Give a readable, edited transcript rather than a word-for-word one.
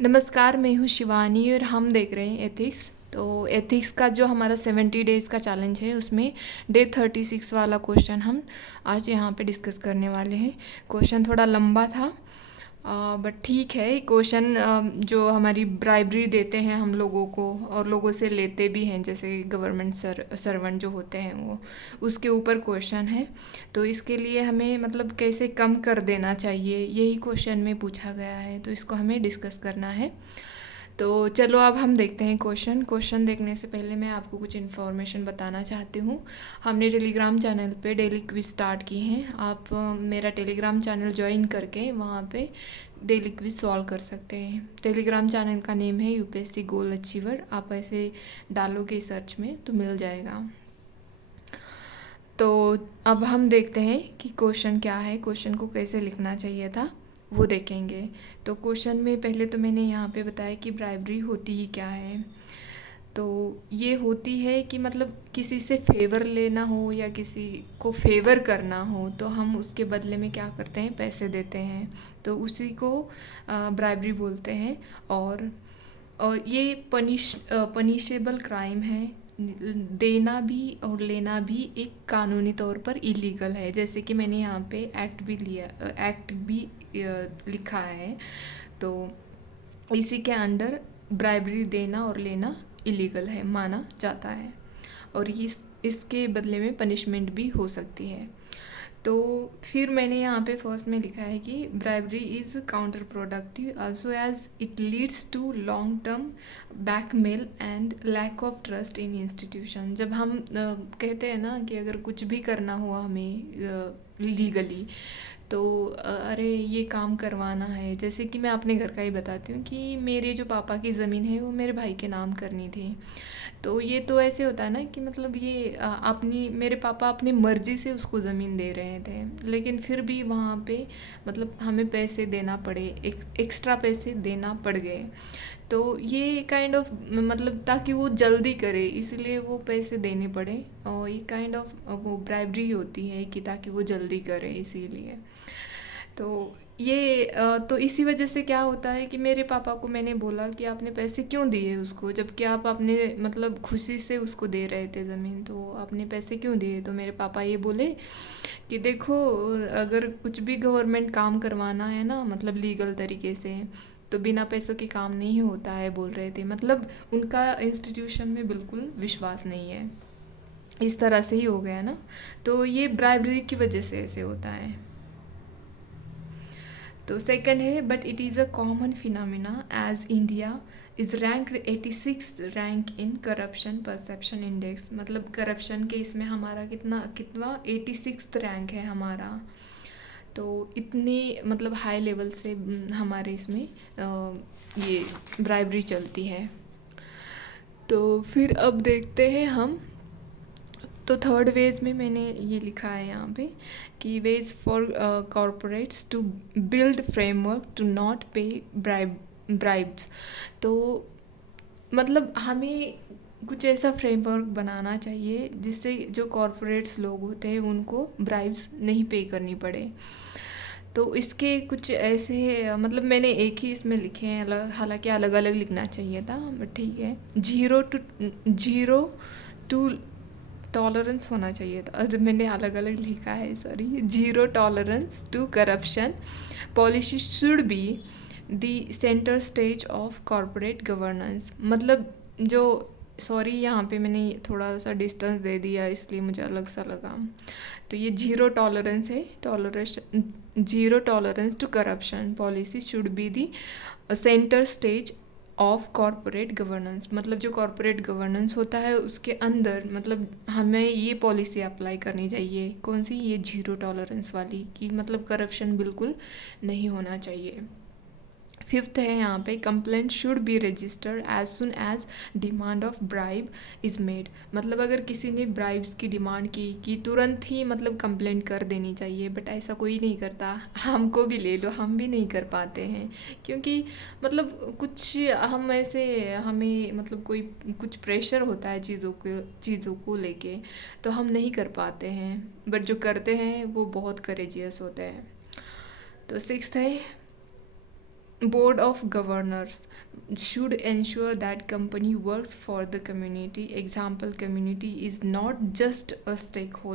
नमस्कार, मैं हूँ शिवानी और हम देख रहे हैं एथिक्स। तो एथिक्स का जो हमारा 70 डेज़ का चैलेंज है उसमें डे 36 वाला क्वेश्चन हम आज यहाँ पे डिस्कस करने वाले हैं। क्वेश्चन थोड़ा लंबा था बट ठीक है। क्वेश्चन जो हमारी ब्राइबरी देते हैं हम लोगों को और लोगों से लेते भी हैं, जैसे गवर्नमेंट सर्वेंट जो होते हैं वो, उसके ऊपर क्वेश्चन है। तो इसके लिए हमें मतलब कैसे कम कर देना चाहिए, यही क्वेश्चन में पूछा गया है, तो इसको हमें डिस्कस करना है। तो चलो अब हम देखते हैं क्वेश्चन देखने से पहले मैं आपको कुछ इन्फॉर्मेशन बताना चाहती हूँ। हमने टेलीग्राम चैनल पे डेली क्विज स्टार्ट की हैं। आप मेरा टेलीग्राम चैनल ज्वाइन करके वहाँ पे डेली क्विज सॉल्व कर सकते हैं। टेलीग्राम चैनल का नेम है यूपीएससी गोल अचीवर। आप ऐसे डालोगे सर्च में तो मिल जाएगा। तो अब हम देखते हैं कि क्वेश्चन क्या है, क्वेश्चन को कैसे लिखना चाहिए था वो देखेंगे। तो क्वेश्चन में पहले तो मैंने यहाँ पे बताया कि ब्राइबरी होती ही क्या है। तो ये होती है कि मतलब किसी से फेवर लेना हो या किसी को फेवर करना हो तो हम उसके बदले में क्या करते हैं, पैसे देते हैं। तो उसी को ब्राइबरी बोलते हैं। और ये पनिशेबल क्राइम है। देना भी और लेना भी एक कानूनी तौर पर इलीगल है। जैसे कि मैंने यहाँ पे एक्ट भी लिखा है। तो इसी के अंडर ब्राइबरी देना और लेना इलीगल है, माना जाता है। और इसके बदले में पनिशमेंट भी हो सकती है। तो फिर मैंने यहाँ पे फर्स्ट में लिखा है कि bribery is counterproductive also as it leads to long term blackmail and lack of trust in institution. जब हम कहते हैं ना कि अगर कुछ भी करना हुआ हमें लीगली, तो अरे ये काम करवाना है। जैसे कि मैं अपने घर का ही बताती हूँ कि मेरे जो पापा की ज़मीन है वो मेरे भाई के नाम करनी थी। तो ये तो ऐसे होता है ना कि मतलब ये अपनी मेरे पापा अपनी मर्ज़ी से उसको ज़मीन दे रहे थे, लेकिन फिर भी वहाँ पे मतलब हमें पैसे देना पड़े, एक्स्ट्रा पैसे देना पड़ गए। तो ये काइंड ऑफ मतलब ताकि वो जल्दी करे इसलिए वो पैसे देने पड़े। और ये काइंड ऑफ वो ब्राइबरी होती है कि ताकि वो जल्दी करे इसीलिए। तो ये तो इसी वजह से क्या होता है कि मेरे पापा को मैंने बोला कि आपने पैसे क्यों दिए उसको, जबकि आप अपने मतलब खुशी से उसको दे रहे थे ज़मीन, तो आपने पैसे क्यों दिए। तो मेरे पापा ये बोले कि देखो, अगर कुछ भी गवर्नमेंट काम करवाना है ना मतलब लीगल तरीके से, तो बिना पैसों के काम नहीं होता है, बोल रहे थे। मतलब उनका इंस्टीट्यूशन में बिल्कुल विश्वास नहीं है। इस तरह से ही हो गया ना। तो ये ब्राइबरी की वजह से ऐसे होता है। तो सेकंड है, but it is a common phenomena as India is ranked 86th rank in corruption perception index. मतलब करप्शन के इसमें हमारा कितना कितना 86th रैंक है हमारा। तो इतनी मतलब हाई लेवल से हमारे इसमें ये ब्राइबरी चलती है। तो फिर अब देखते हैं हम। तो थर्ड वेज में मैंने ये लिखा है यहाँ पे कि ways for corporates to build framework to not pay bribes. तो मतलब हमें कुछ ऐसा फ्रेमवर्क बनाना चाहिए जिससे जो कॉरपोरेट्स लोग होते हैं उनको ब्राइब्स नहीं पे करनी पड़े। तो इसके कुछ ऐसे मतलब मैंने एक ही इसमें लिखे हैं, अलग हालांकि अलग अलग लिखना चाहिए था, बट ठीक है। जीरो टू टॉलरेंस होना चाहिए था, अब मैंने अलग अलग लिखा है, sorry. Zero tolerance to corruption policy should be the centre stage of corporate governance. मतलब जो, सॉरी यहाँ पे मैंने थोड़ा सा डिस्टेंस दे दिया इसलिए मुझे अलग सा लगा। तो ये जीरो टॉलरेंस है, zero tolerance to corruption policy should be the centre stage of corporate governance. मतलब जो कॉरपोरेट गवर्नेंस होता है उसके अंदर मतलब हमें ये पॉलिसी अप्लाई करनी चाहिए। कौन सी, ये जीरो टॉलरेंस वाली, कि मतलब करप्शन बिल्कुल नहीं होना चाहिए। फिफ्थ है यहाँ पे, complaint should be registered as soon as demand of bribe is made. मतलब अगर किसी ने ब्राइब्स की डिमांड की कि तुरंत ही मतलब कंप्लेंट कर देनी चाहिए, बट ऐसा कोई नहीं करता। हमको भी ले लो, हम भी नहीं कर पाते हैं, क्योंकि मतलब कुछ हम ऐसे हमें मतलब कोई कुछ प्रेशर होता है चीज़ों को लेके, तो हम नहीं कर पाते हैं। बट जो करते हैं वो बहुत करेजियस होते हैं। तो सिक्स्थ है, board of governors should ensure that company works for the community. Example, community is not just a stakeholder